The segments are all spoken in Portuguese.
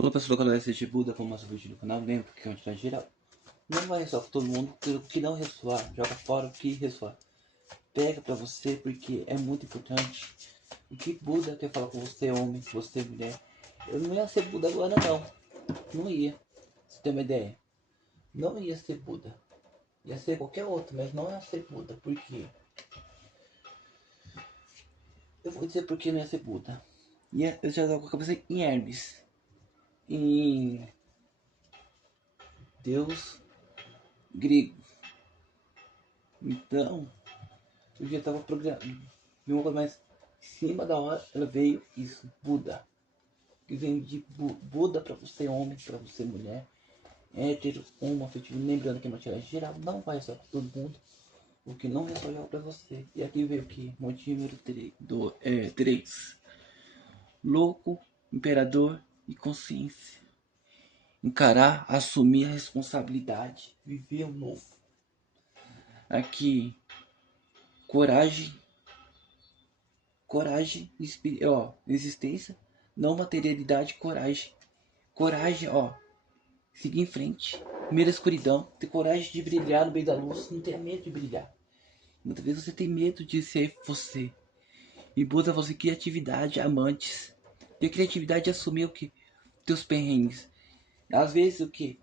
Olá pessoal do canal SG Buda, como mais um vídeo no canal, lembra que é uma tiragem geral. Não vai ressoar pra todo mundo, o que não ressoar, joga fora o que ressoar. Pega pra você porque é muito importante. O que Buda quer falar com você, homem, você, mulher. Eu não ia ser Buda agora não, não ia. Você tem uma ideia? Não ia ser Buda. Ia ser qualquer outro, mas não ia ser Buda, por quê? Eu vou dizer por que não ia ser Buda. Eu já tava com a cabeça em Hermes. Em Deus grego. Então, eu já tava programando. Uma coisa mais em cima da hora, ela veio isso, Buda. Que vem de Buda pra você homem, pra você mulher. Hétero, homoafetivo. Lembrando que é uma tiragem geral, não vai só pra todo mundo. O que não é só geral pra você. E aqui veio o que? Motivo número 3. Louco, imperador e consciência. Encarar, assumir a responsabilidade. Viver o novo. Aqui, coragem, existência, não materialidade, coragem. Coragem, seguir em frente. Medo da escuridão, ter coragem de brilhar no meio da luz, não tenha medo de brilhar. Muitas vezes você tem medo de ser você. E busca você criatividade, amantes. Ter criatividade de assumir o que? Teus perrengues. Às vezes o que?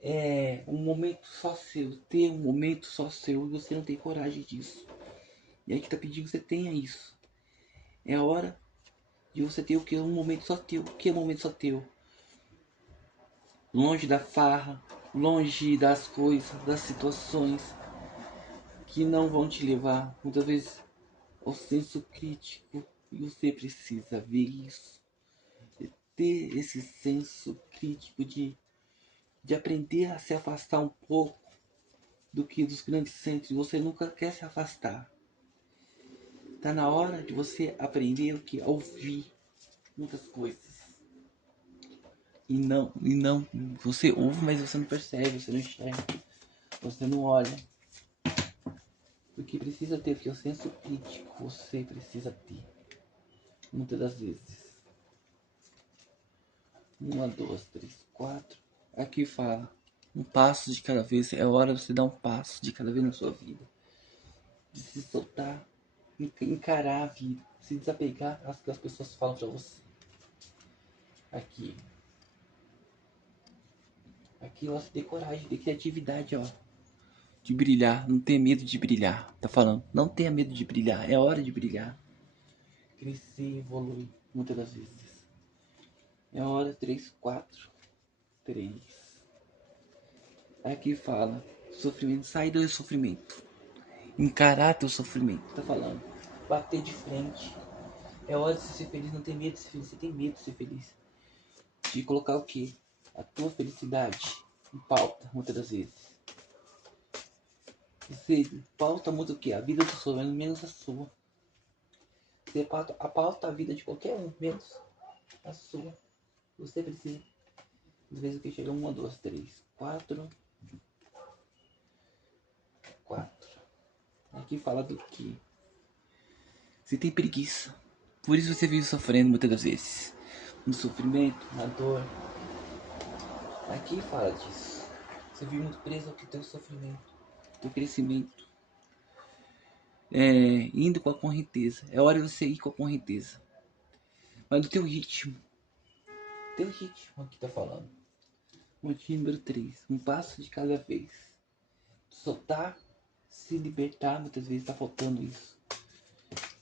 É um momento só seu, ter um momento só seu e você não tem coragem disso. E aí que tá pedindo que você tenha isso. É hora de você ter o que? Um momento só teu. O que é um momento só teu? Longe da farra, longe das coisas, das situações que não vão te levar muitas vezes ao senso crítico. E você precisa ver isso, ter esse senso crítico de aprender a se afastar um pouco do que dos grandes centros. Você nunca quer se afastar. Tá na hora de você aprender o que? A ouvir muitas coisas. E não, você ouve, mas você não percebe, você não enxerga, você não olha. Porque precisa ter, porque o senso crítico você precisa ter. Muitas das vezes. 1, 2, 3, 4. Aqui fala, um passo de cada vez. É hora de você dar um passo de cada vez na sua vida. De se soltar, encarar a vida, se desapegar às que as pessoas falam pra você. Aqui você tem coragem, tem criatividade, de brilhar, não ter medo de brilhar. Tá falando, não tenha medo de brilhar, é hora de brilhar. Crescer, evoluir, muitas das vezes. É hora 3, 4, 3. Aqui fala, sofrimento, sair do sofrimento. Encarar teu sofrimento, tá falando. Bater de frente. É hora de ser feliz, não tem medo de ser feliz, você tem medo de ser feliz. De colocar o quê? A tua felicidade em pauta, muitas das vezes. Você pauta muito o quê? A vida do seu, menos a sua. Você pauta a vida de qualquer um, menos a sua. Você precisa. Às vezes o que chega 1, 2, 3, 4. Aqui fala do que? Você tem preguiça. Por isso você vive sofrendo muitas das vezes. No sofrimento, na dor. Aqui fala disso. Você vive muito preso ao que teu sofrimento, teu crescimento. Indo com a correnteza. É hora de você ir com a correnteza. Mas no teu ritmo. Teu ritmo aqui tá falando. Motivo número 3. Um passo de cada vez. Soltar, se libertar. Muitas vezes tá faltando isso.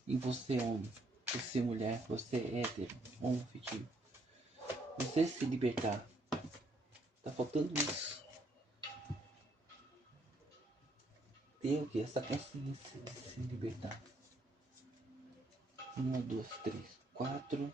Em você, homem. Você, mulher. Você, hétero. Homoafetivo. Você se libertar. Tá faltando isso. Ter o que? Essa consciência de se libertar. 1, 2, 3, 4.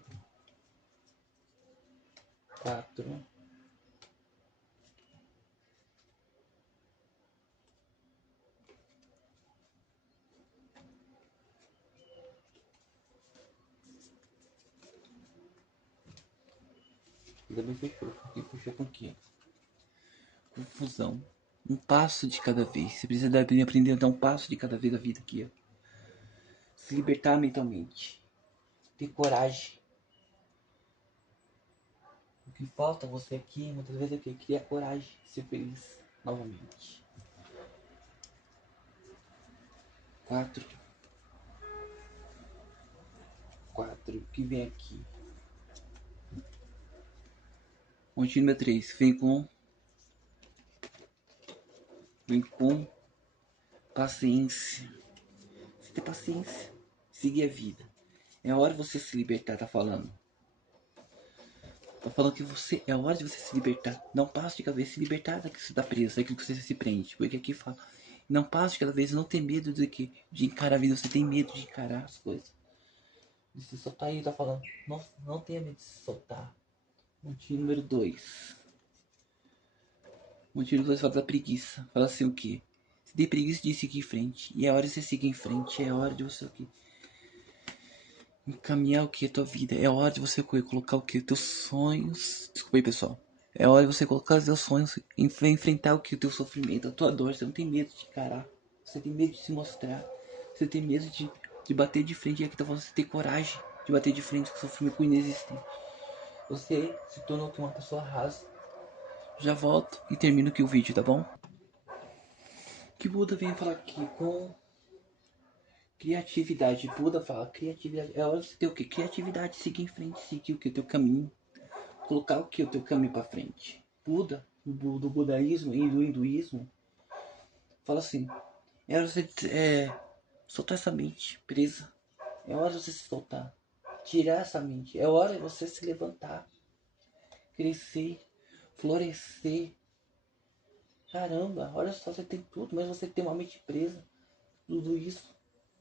Ainda bem fechou. Aqui fechou com o quê? Confusão. Um passo de cada vez. Você precisa aprender a dar um passo de cada vez da vida aqui, Se libertar mentalmente. Ter coragem. que falta você aqui, muitas vezes é que cria coragem de ser feliz novamente. 4 que vem aqui. Pontinho número 3, vem com paciência. Você tem paciência, seguir a vida. É hora de você se libertar, tá falando. Tá falando que você é hora de você se libertar. Não passe de cada vez se libertar daquilo que você tá preso, daquilo que você se prende. Porque aqui fala, não passe de cada vez, não tem medo de encarar a vida, você tem medo de encarar as coisas. De se soltar aí, tá falando, não tenha medo de se soltar. Motivo número 2. Motivo número 2 fala da preguiça. Fala assim o quê? Você tem preguiça de seguir em frente. E é hora de você seguir em frente. É hora de você o quê? Encaminhar o que? A tua vida. É hora de você colocar o que? Teus sonhos. Desculpa aí, pessoal. É hora de você colocar os teus sonhos. Enfrentar o que? O teu sofrimento, a tua dor. Você não tem medo de encarar. Você tem medo de se mostrar. Você tem medo de bater de frente. E aqui tá falando, você tem coragem de bater de frente com o sofrimento, com o inexistente. Você se tornou uma pessoa rasa. Já volto e termino aqui o vídeo, tá bom? Que Buda vem falar aqui com criatividade. Buda fala criatividade. É hora de você ter o que? Criatividade, seguir em frente, seguir o que? O teu caminho. Colocar o que? O teu caminho para frente. Buda, do budaísmo e do hinduísmo, fala assim: é hora de você soltar essa mente presa. É hora de você se soltar. Tirar essa mente. É hora de você se levantar. Crescer. Florescer. Caramba, olha só, você tem tudo, mas você tem uma mente presa. Tudo isso.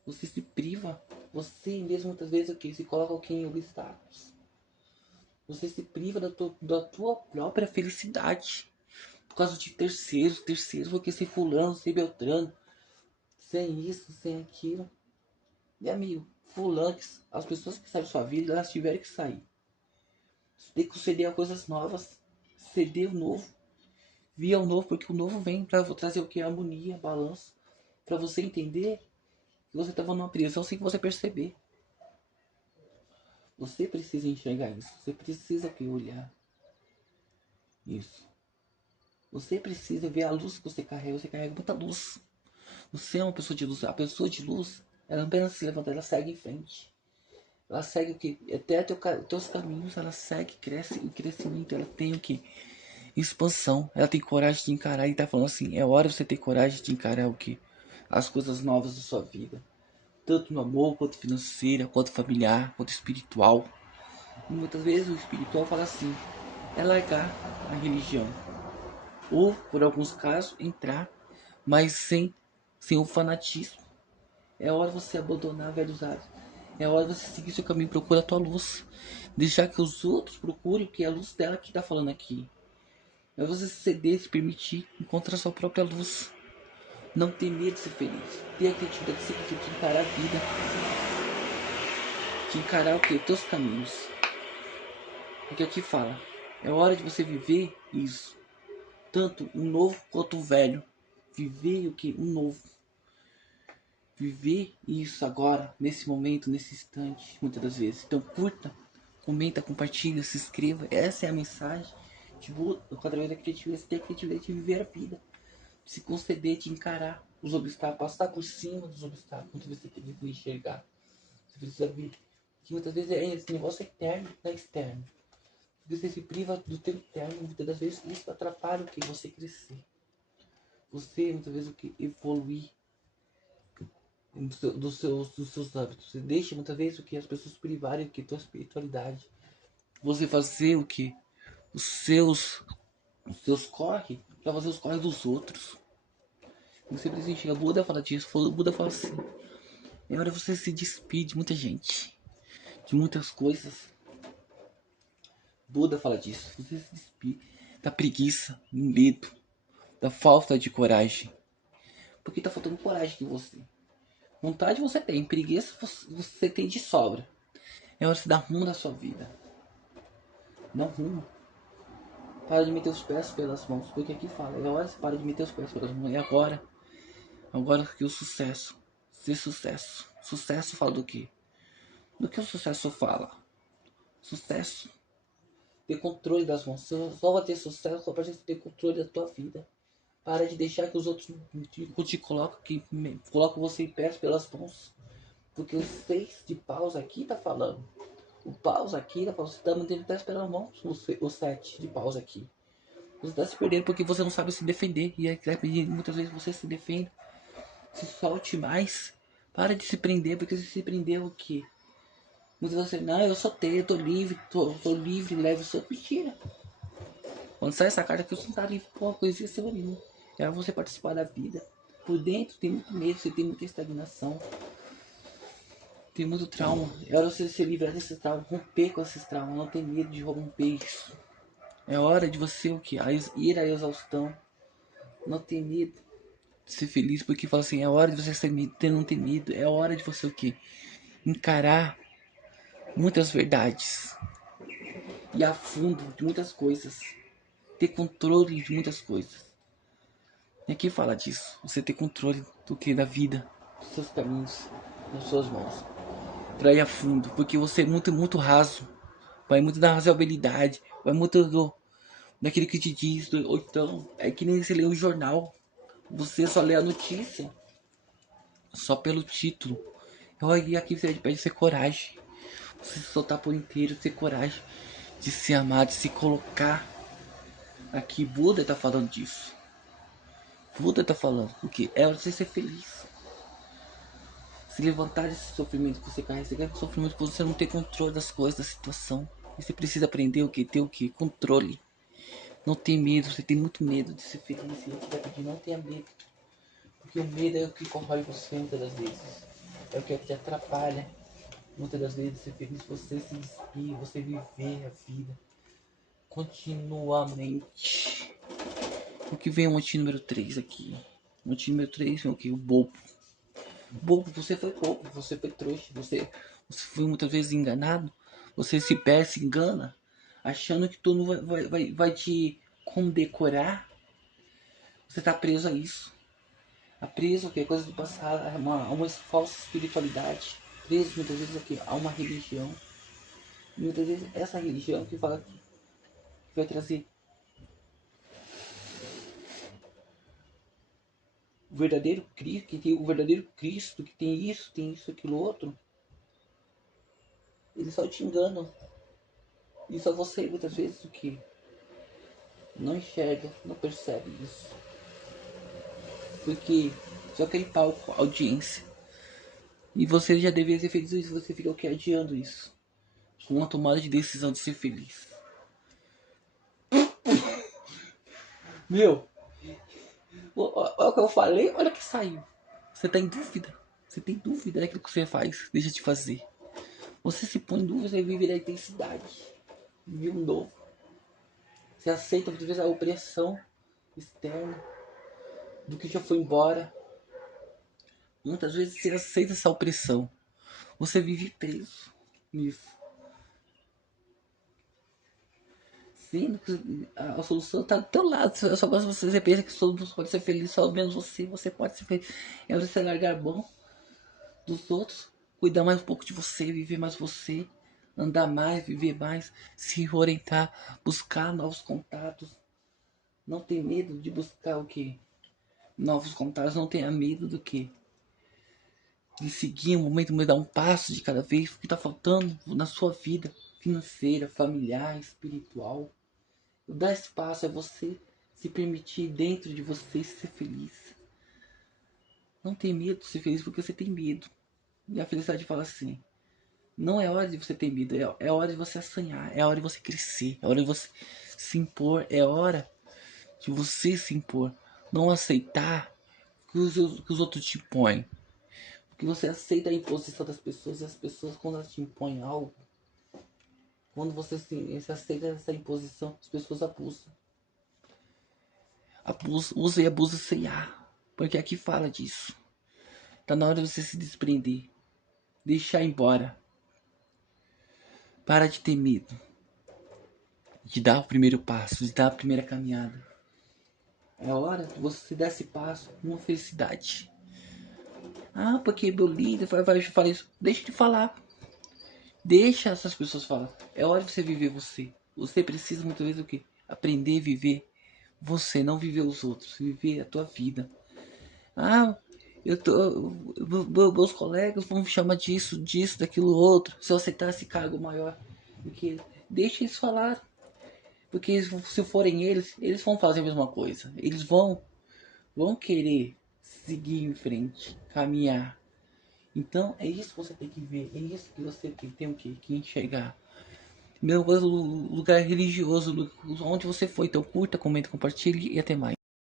Você se priva. Você mesmo muitas vezes o que? Se coloca aqui em obstáculos. Você se priva da tua própria felicidade. Por causa de terceiros, porque sem fulano, sem beltrano, sem isso, sem aquilo. Meu amigo, fulano, as pessoas que saem da sua vida, elas tiveram que sair. Você tem que ceder a coisas novas. Ceder o novo. Via o novo, porque o novo vem para trazer o que? Harmonia, balanço. Para você entender que você estava numa prisão sem você perceber. Você precisa enxergar isso. Você precisa que olhar isso. Você precisa ver a luz que você carrega. Você carrega muita luz. Você é uma pessoa de luz. A pessoa de luz, ela apenas se levanta, ela segue em frente. Ela segue o que? Até teus caminhos, ela segue, cresce em crescimento. Ela tem o que? Expansão. Ela tem coragem de encarar. E tá falando assim, é hora de você ter coragem de encarar o que? As coisas novas da sua vida. Tanto no amor, quanto financeira, quanto familiar, quanto espiritual. E muitas vezes o espiritual fala assim, é largar a religião. Ou, por alguns casos, entrar, mas sem o fanatismo. É hora de você abandonar velhos hábitos. É hora de você seguir seu caminho, procurar a tua luz. Deixar que os outros procurem o que é a luz dela que está falando aqui. É você ceder, se permitir encontrar sua própria luz. Não ter medo de ser feliz. Ter a criatividade de encarar a vida. De encarar o que? Os teus caminhos. Porque aqui fala, é hora de você viver isso. Tanto o novo quanto o velho. Viver o que? O novo. Viver isso agora, nesse momento, nesse instante, muitas das vezes. Então curta, comenta, compartilha, se inscreva. Essa é a mensagem de Buda, através da criatividade. Você tem a criatividade de viver a vida. De se conceder, de encarar os obstáculos, passar por cima dos obstáculos. Muitas vezes você tem que enxergar. Você precisa ver que muitas vezes esse negócio é eterno, não é externo. Você se priva do teu interno, muitas das vezes isso atrapalha o que? Você crescer. Você, muitas vezes, o que? Evoluir dos seus hábitos. Você deixa, muitas vezes, o que? As pessoas privarem o que? Tua espiritualidade. Você fazer o que? Os seus corre para fazer os corres dos outros. Você precisa enxergar. Buda fala disso. Buda fala assim. É hora de você se despedir de muita gente. De muitas coisas. Buda fala disso. Você se despide da preguiça, do medo, da falta de coragem. Porque tá faltando coragem de você. Vontade você tem, preguiça você tem de sobra. É hora de você dar rumo da sua vida. Dá rumo. Para de meter os pés pelas mãos. Porque aqui fala, é hora de você parar de meter os pés pelas mãos. E agora? Agora que o sucesso. Ser sucesso. Sucesso fala do quê? Do que o sucesso fala? Sucesso ter controle das mãos. Você só vai ter sucesso só pra você ter controle da tua vida. Para de deixar que os outros te colocam você em pé pelas mãos. Porque o 6 de paus aqui tá falando. O paus aqui tá falando. Você tá mantendo pés pelas mãos. O 7 de paus aqui. Você tá se perdendo porque você não sabe se defender. E muitas vezes você se defende. Se solte mais. Para de se prender. Porque se prender o quê? Muitas vezes você, não, eu soltei, eu tô livre, tô livre, leve, sou mentira. Quando sai essa carta aqui, você não tá livre por uma coisinha seu nenhuma. É você participar da vida. Por dentro tem muito medo, você tem muita estagnação. Tem muito trauma. É hora de você se livrar desses traumas, romper com esses traumas, não ter medo de romper isso. É hora de você o que? Ir à exaustão. Não ter medo de ser feliz, porque fala assim, é hora de você não ter medo. É hora de você o que? Encarar muitas verdades. Ir a fundo de muitas coisas. Ter controle de muitas coisas. E aqui fala disso. Você ter controle do que? Da vida. Dos seus caminhos. Nas suas mãos. Pra ir a fundo. Porque você é muito raso. Vai muito da razoabilidade. Vai muito daquele que te diz. Ou então, é que nem você lê um jornal. Você só lê a notícia. Só pelo título. E aqui você pede ser coragem. Você se soltar por inteiro. Ter coragem de se amar. De se colocar. Aqui Buda tá falando disso. Buda tá falando. Porque é você ser feliz. Se levantar desse sofrimento que você carrega, esse sofrimento por você não ter controle das coisas, da situação. E você precisa aprender o que? Ter o que? Controle. Não ter medo, você tem muito medo de ser feliz. E eu te pedir, não tenha medo. Porque o medo é o que corrói você muitas das vezes. É o que te atrapalha. Muitas das vezes ser feliz, você se despir, você viver a vida. Continuamente. O que vem o motivo número 3 aqui? O motivo número 3 é o que? O bobo. Bobo, você foi bobo, você foi trouxa, você foi muitas vezes enganado, você se perde, se engana, achando que tudo vai te condecorar. Você tá preso a isso. Tá preso a coisa do passado, a uma falsa espiritualidade. Preso muitas vezes aqui a uma religião. E muitas vezes essa religião que fala que vai trazer o verdadeiro Cristo, que tem o verdadeiro Cristo, que tem isso, aquilo outro. Eles só te enganam. E só você muitas vezes o que? Não enxerga, não percebe isso. Porque só aquele palco, audiência. E você já deveria ter feito isso, você fica o que? Adiando isso. Com uma tomada de decisão de ser feliz. Meu, olha o que eu falei, olha o que saiu. Você tá em dúvida. Você tem dúvida daquilo que você faz, deixa de fazer. Você se põe em dúvida e vive a intensidade. Vive um novo. Você aceita muitas vezes a opressão externa do que já foi embora. Muitas vezes você aceita essa opressão. Você vive preso nisso. Sendo que a solução está do teu lado. Eu só gosto de você pensa que todo mundo pode ser feliz, só menos você. Você pode ser feliz. É você largar a mão dos outros, cuidar mais um pouco de você, viver mais você, andar mais, viver mais, se orientar, buscar novos contatos. Não ter medo de buscar o que? Novos contatos. Não tenha medo do que? De seguir um momento, de dar um passo de cada vez, o que está faltando na sua vida financeira, familiar, espiritual. Dar espaço é você se permitir dentro de você ser feliz. Não tem medo de ser feliz porque você tem medo. E a felicidade fala assim: não é hora de você ter medo, é hora de você assanhar, é hora de você crescer, é hora de você se impor, é hora de você se impor. Não aceitar que os outros te impõem. Porque você aceita a imposição das pessoas e as pessoas, quando elas te impõem algo, quando você se aceita essa imposição, as pessoas abusam. Usa e abusa sem ar. Porque aqui fala disso. Tá na hora de você se desprender. Deixar embora. Para de ter medo. De dar o primeiro passo. De dar a primeira caminhada. É hora de você dar esse passo com uma felicidade. Ah, porque meu líder vai falar isso. Deixa de falar. Deixa essas pessoas falar. É hora de você viver você. Você precisa muitas vezes o quê? Aprender a viver você, não viver os outros, viver a tua vida. Ah, meus colegas vão me chamar disso, disso, daquilo outro. Se eu aceitar esse cargo maior do que eles, deixa eles falar. Porque se forem eles, eles vão fazer a mesma coisa. Eles vão querer seguir em frente, caminhar. Então é isso que você tem que ver, é isso que você tem que enxergar. Meu lugar religioso, onde você foi. Então curta, comenta, compartilhe e até mais.